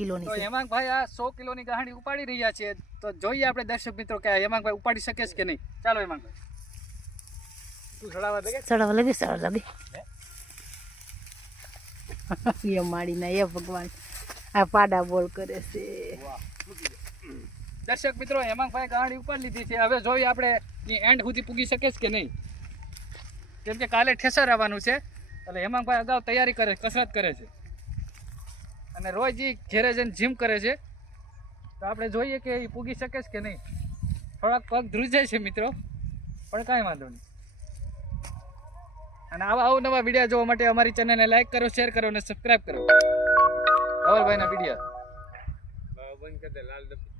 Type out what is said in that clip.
કિલોની તો છે. હેમાંગભાઈ આ 100 કિલોની ગાંડી ઉપાડી રહ્યા છે. તો જોઈએ આપણે દર્શક મિત્રો કે હેમાંગભાઈ ઉપાડી શકે છે કે નહીં. ચાલો હેમાંગભાઈ, તું ચડાવવા દે. ચડાવવા લાગે ચડાવવા લાગે એ માડી ના એ ભગવાન આ પાડા બોલ કરે છે. દર્શક મિત્રો હેમાંગભાઈ ગાંડી ઉપાડી લીધી છે. હવે જોઈએ આપણે એન્ડ સુધી પૂગી શકે છે કે નહીં. કેમ કે કાલે ઠેસર આવવાનું છે એટલે હેમાંગભાઈ અગાઉ તૈયારી કરે, કસરત કરે છે અને રોજ એ ઘેરે જઈને જીમ કરે છે. તો આપણે જોઈએ કે એ પૂગી શકે છે કે નહીં. થોડાક પગ ધ્રુજાય છે મિત્રો, પણ કાંઈ વાંધો નહીં. અને આવા અવનવા વિડીયો જોવા માટે અમારી ચેનલને લાઈક કરો, શેર કરો અને સબસ્ક્રાઈબ કરો. ધવલભાઈના વિડીયો બંધ કરી દે લાલ ડબ્બી.